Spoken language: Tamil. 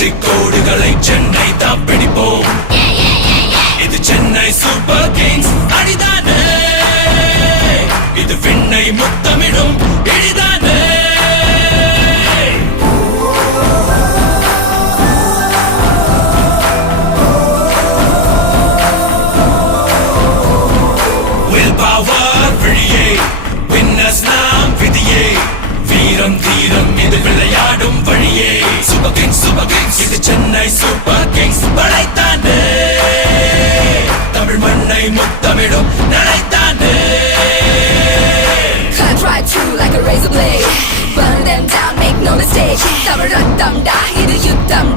வெற்றி கோடுகளை சென்னை தான் பிடிப்போம். இது சென்னை சூப்பர் கிங்ஸ் அடிதானே, இது விண்ணை முத்தமிடும் இழிதானே. Will power விழியே, winners நாம் விதியே, வீரம் தீரம் இது விளையாடும் வழியே. சூப்பர் கிங்ஸ் இது சென்னை சூப்பர் கிங்ஸ் படைத்தானே, தமிழ் மண்ணை முத்தமிடும் நடைத்தானே. Cut right through like a razor blade, burn them down, make no mistake. Tamil ரத்தம் டா, இது யுத்தம்